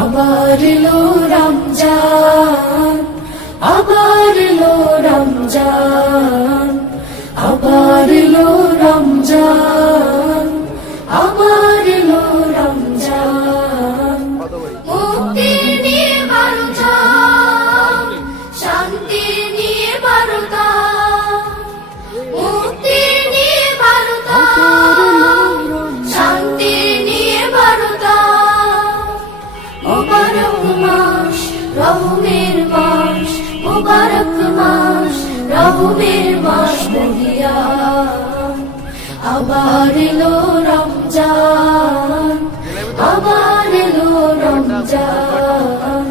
আবার এলো রমজান আবার এলো রমজান। মুবারক মাস, রহমের মাস মহিয়া আবার এলো রমজান, আবার এলো রমজান,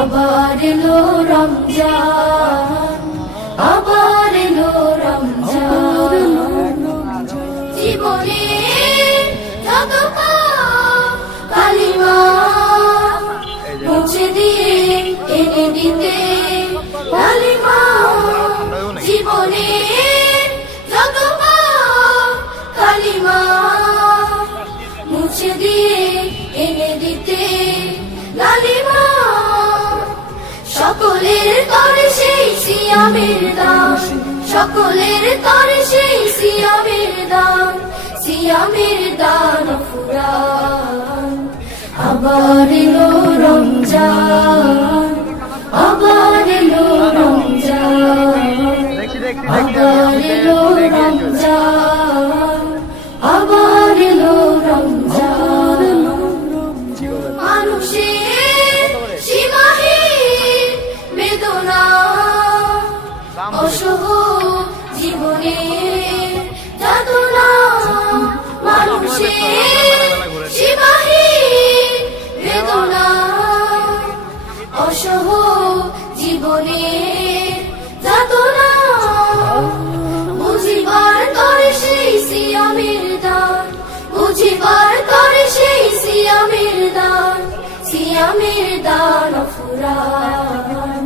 আবার এলো রমজান, আবার এলো রমজান। জীবনে যত সকলের তরে সেই সিয়ামের দান। সকলের তরে সেই সিয়ামের দান। সিয়ামের দান ফুরান। আবার এলো রমজান। আবার এলো রমজান। আবার এলো রমজান। আবার এলো রমজান। বুঝিবার তরে সেই সিয়ামের দান। বুঝিবার তরে সেই সিয়ামের দান। সিয়ামের দান ফুরান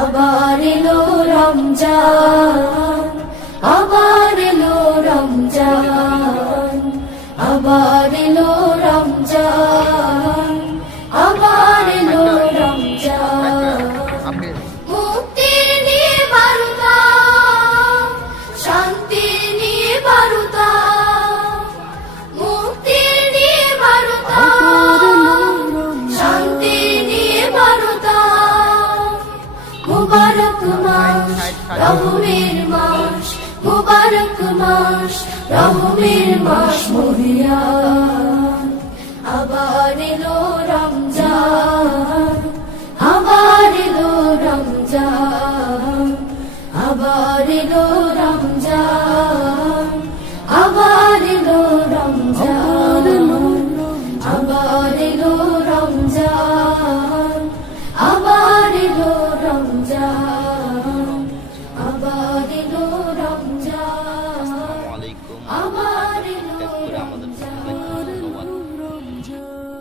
আবার এলো রমজান। মুবারক মাস রহমের মাস মুবারক মাস রহমের মাস মহিয়ান আবার এলো রমজান আবার এলো রমজান আবার এলো